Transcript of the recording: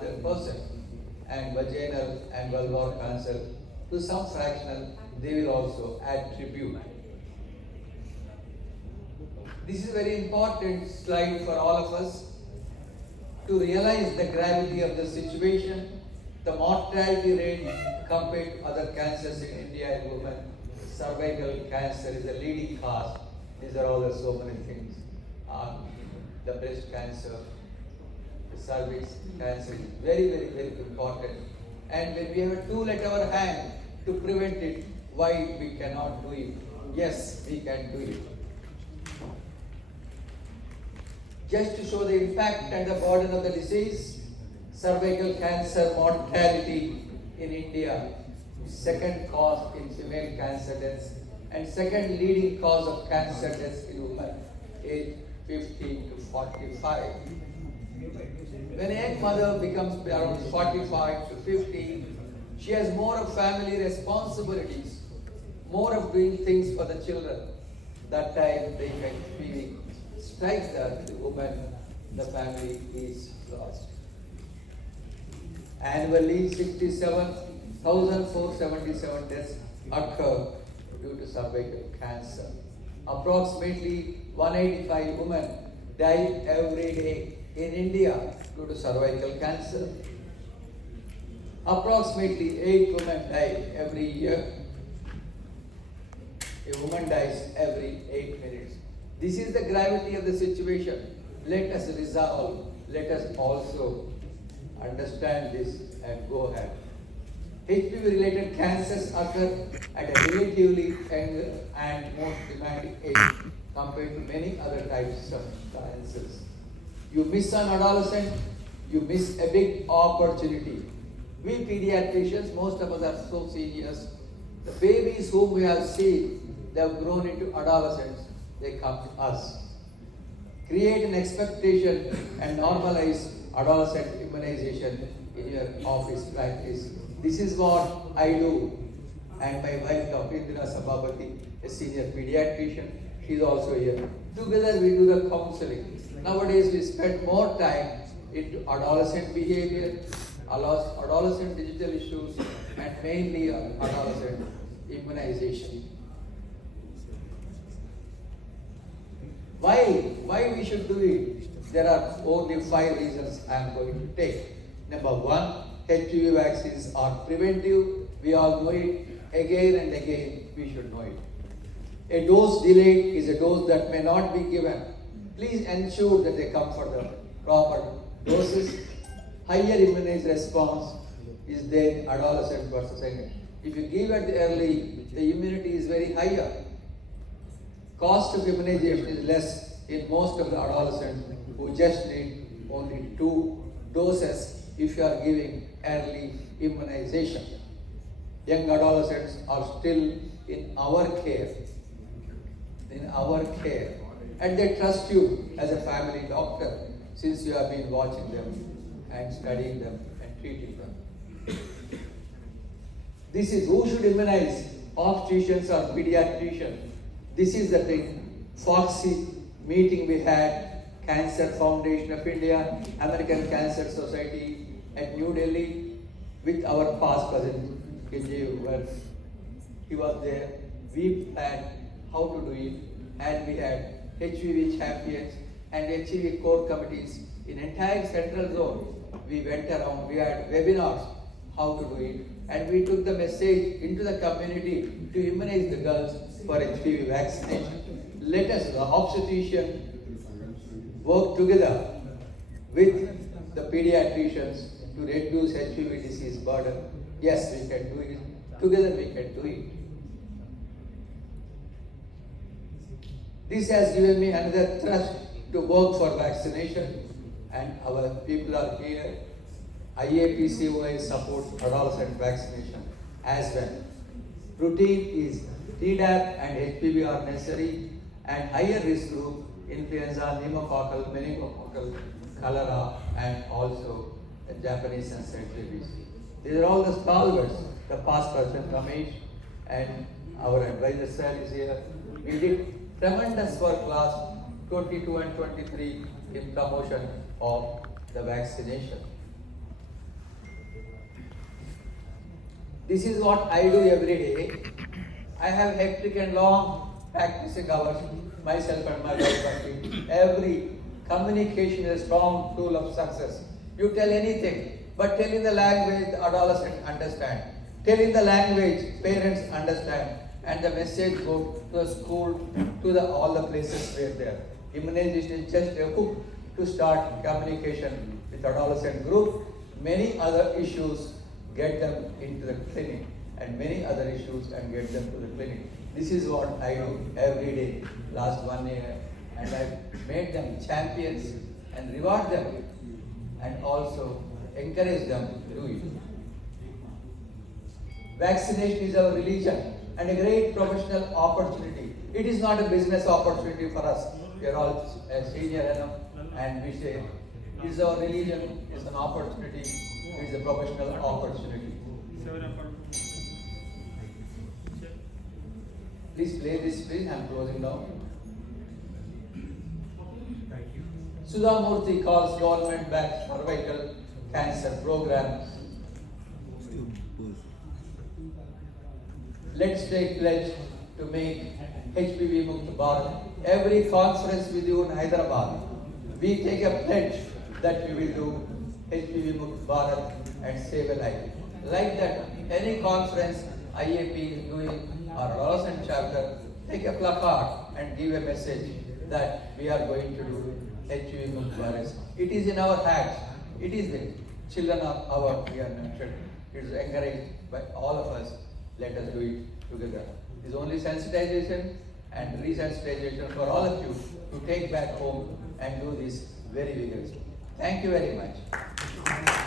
1% and vaginal and vulvar cancer to some fractional, they will also attribute. This is a very important slide for all of us to realize the gravity of the situation, the mortality rate compared to other cancers in India in women. Cervical cancer is the leading cause. These are all the so many things. The breast cancer, the cervix cancer is very, very, very important. And when we have a tool at our hand to prevent it, why we cannot do it? Yes, we can do it. Just to show the impact and the burden of the disease, cervical cancer mortality in India, second cause in female cancer deaths, and second leading cause of cancer deaths in women aged 15 to 45. When a young mother becomes around 45 to 50, she has more of family responsibilities, more of doing things for the children. That time they can feel strikes the woman, the family is lost. Annually, 67,477 deaths occur due to cervical cancer. Approximately 185 women die every day in India due to cervical cancer. Approximately 8 women die every year. A woman dies every 8 minutes. This is the gravity of the situation. Let us resolve. Let us also understand this and go ahead. HPV-related cancers occur at a relatively younger and more demanding age compared to many other types of cancers. You miss an adolescent, you miss a big opportunity. We pediatricians, most of us are so seniors. The babies whom we have seen, they have grown into adolescents. They come to us. Create an expectation and normalize adolescent immunization in your office practice. This is what I do. And my wife, Dr. Indira Sabhabati, a senior pediatrician, she is also here. Together we do the counseling. Nowadays we spend more time into adolescent behavior, adolescent digital issues, and mainly adolescent immunization. Why we should do it? There are only 5 reasons I am going to take. Number 1, HPV vaccines are preventive. We all know it. Again and again, we should know it. A dose delayed is a dose that may not be given. Please ensure that they come for the proper doses. Higher immunized response is there in adolescent versus young. If you give at the early, the immunity is very higher. Cost of immunization is less in most of the adolescents who just need only 2 doses if you are giving early immunization. Young adolescents are still in our care. And they trust you as a family doctor since you have been watching them and studying them and treating them. This is who should immunize, obstetricians or pediatricians. This is the thing. FOXI meeting we had, Cancer Foundation of India, American Cancer Society at New Delhi with our past president, K.J. Worth. He was there. We planned how to do it, and we had HPV champions and HPV core committees in entire central zone. We went around, we had webinars how to do it, and we took the message into the community to immunize the girls for HPV vaccination. Let us, the obstetrician, work together with the pediatricians to reduce HPV disease burden. Yes, we can do it. Together we can do it. This has given me another thrust to work for vaccination, and our people are here. IAPCOI supports adolescent vaccination as well. Routine is Tdap and HPV are necessary, and higher risk group influenza, pneumococcal, meningococcal, cholera, and also the Japanese and TBC. These are all the stalwarts. The past President Ramesh and our advisor sir is here. We did tremendous work last 22 and 23 in promotion of the vaccination. This is what I do every day. I have hectic and long practicing hours, myself and my wife working. Every communication is a strong tool of success. You tell anything, but tell in the language the adolescent understand. Tell in the language parents understand. And the message goes to the school, to all the places where they are. Immunization is just a hook to start communication with adolescent group. Many other issues get them into the clinic, and many other issues and get them to the clinic. This is what I do every day, last 1 year, and I've made them champions and reward them and also encourage them to do it. Vaccination is our religion and a great professional opportunity. It is not a business opportunity for us. We are all senior enough, and we say it is our religion, it's an opportunity, it's a professional opportunity. Please play this, please. I'm closing now. Sudha Murthy calls government-backed cervical cancer program. Let's take pledge to make HPV Mukt Bharat. Every conference we do in Hyderabad, we take a pledge that we will do HPV Mukt Bharat and save a life. Like that, any conference IAP is doing or adolescent chapter, take a placard and give a message that we are going to do HPV Mukt Bharat. It is in our hands. It is the children of our dear nation. It is encouraged by all of us. Let us do it together. It is only sensitization and resensitization for all of you to take back home and do this very vigorously. Thank you very much.